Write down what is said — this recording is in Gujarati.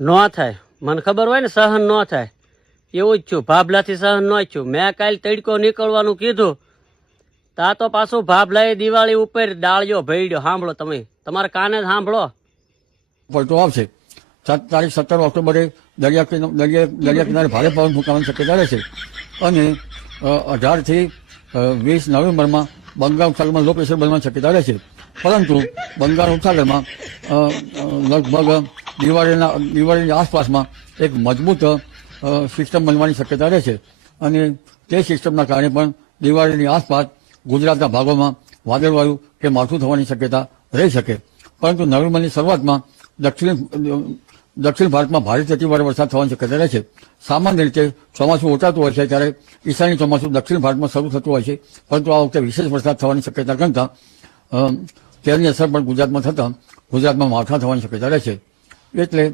ન થાય. મને ખબર હોય ને સહન ન થાય એવું જ છું. ભાભલાથી સહન ન છું. મેં કાલ તડકો નીકળવાનું કીધું તા તો પાછું ભાભલાએ દિવાળી ઉપર ડાળિયો ભેડ્યો. સાંભળો, તમે તમારા કાને જ સાંભળો. પલટો આવશે. તારીખ 17 ઓક્ટોબરે દરિયા કિનારે ભારે પવન ફૂંકાવાની શક્યતા રહેશે અને 18 થી 20 નવેમ્બરમાં બંગાળ ઉપસાગરમાં લો પ્રેશર બનવાની શક્યતા રહેશે. પરંતુ બંગાળ ઉપસાગરમાં લગભગ દિવાળીની આસપાસમાં એક મજબૂત સિસ્ટમ બનવાની શક્યતા રહેશે અને તે સિસ્ટમના કારણે પણ દિવાળીની આસપાસ ગુજરાતના ભાગોમાં વાદળવાયુ કે માવઠું થવાની શક્યતા રહી શકે. પરંતુ નવેમ્બરની શરૂઆતમાં દક્ષિણ ભારતમાં ભારે અતિભારે વરસાદ થવાની શક્યતા રહે છે. સામાન્ય રીતે ચોમાસું ઓટાતું હોય છે ત્યારે ઈશાની ચોમાસું દક્ષિણ ભારતમાં શરૂ થતું હોય છે, પરંતુ આ વખતે વિશેષ વરસાદ થવાની શક્યતા ગણતા તેની અસર પણ ગુજરાતમાં થતાં ગુજરાતમાં માવઠા થવાની શક્યતા રહે છે. એટલે